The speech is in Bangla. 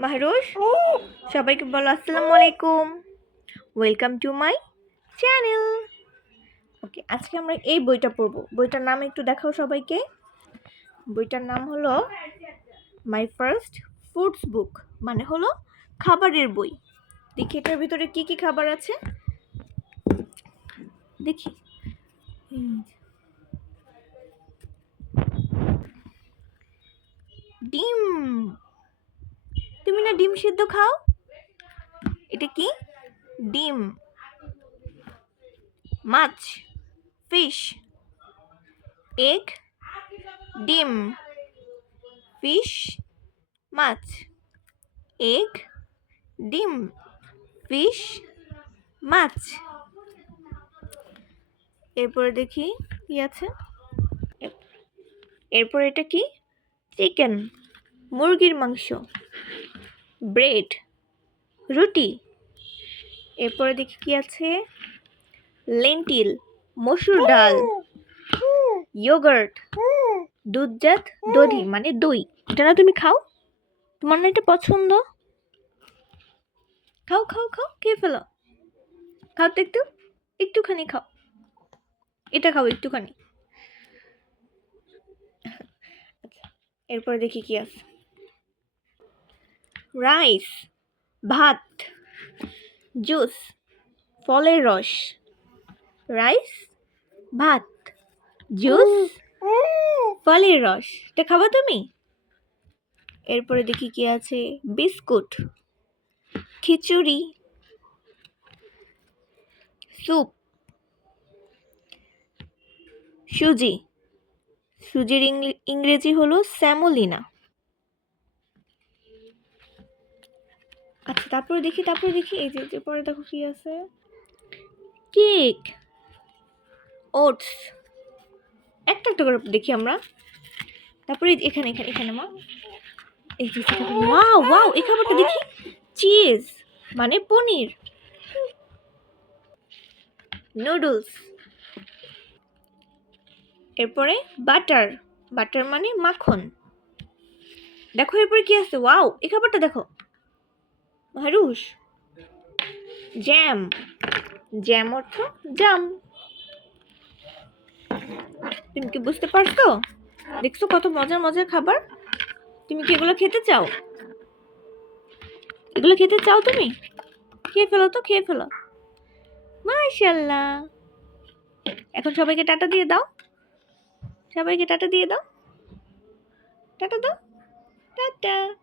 মাহরুষ সবাইকে বলো আসসালামু আলাইকুম welcome to my channel okay আজকে আমরা এই বইটা পড়ব। বইটার নাম একটু দেখাও সবাইকে। বইটার নাম হলো মাই ফার্স্ট ফুডস বুক মানে হলো খাবারের বই। দেখি এটার ভিতরে কি কি খাবার আছে। দেখি। ডিম। তুমি না ডিম সিদ্ধ খাও? এটা কি? ডিম। মাছ। ফিশ। এগ। ডিম। ফিশ। মাছ। এগ। ডিম। ফিশ। মাছ। এরপরে দেখি কি আছে? এর- এরপর এটা কি? চিকেন। মুরগির মাংস। ব্রেড, রুটি। এরপরে দেখি কি আছে? লেন্টিল, মসুর ডাল, ইয়োগার্ট, দুধজাত দধি মানে দই। এটা না তুমি খাও? তোমার না এটা পছন্দ? খাও খাও খাও, খেয়ে ফেলো। খাও তো একটু, একটুখানি খাও। এটা খাও একটুখানি। আচ্ছা এরপরে দেখি কি আছে। রাইস, ভাত, জুস, ফলের রস, রাইস, ভাত, জুস, ফলের রস। এটা খাব তুমি? এরপরে দেখি কি আছে। বিস্কুট, খিচুড়ি, স্যুপ, সুজি। সুজির ইংরেজি হলো স্যামোলিনা। আচ্ছা তারপরে দেখি তারপরে দেখি। এই যে পরে দেখো কি আছে। কেক। ওটস। একটা একটা করে দেখি আমরা। তারপরে এখানে এখানে এখানে মা। এই যে ওয়াও ওয়াও এই খাবারটা দেখি। চিজ মানে পনির। নুডলস। এরপরে বাটার। বাটার মানে মাখন। দেখো এরপরে কি আছে? ওয়াও এই খাবারটা দেখো। মারুষ জ্যাম। জ্যাম অর্থ জাম। তুমি কি বুঝতে পারছ? দেখছ কত মজার মজার খাবার? তুমি কি এগুলো খেতে চাও? এগুলো খেতে চাও তুমি? খেয়ে ফেলো তো, খেয়ে ফেলো। মাশাল্লাহ এখন সবাইকে টাটা দিয়ে দাও। সবাইকে টাটা দিয়ে দাও। টাটা দাও। টাটা।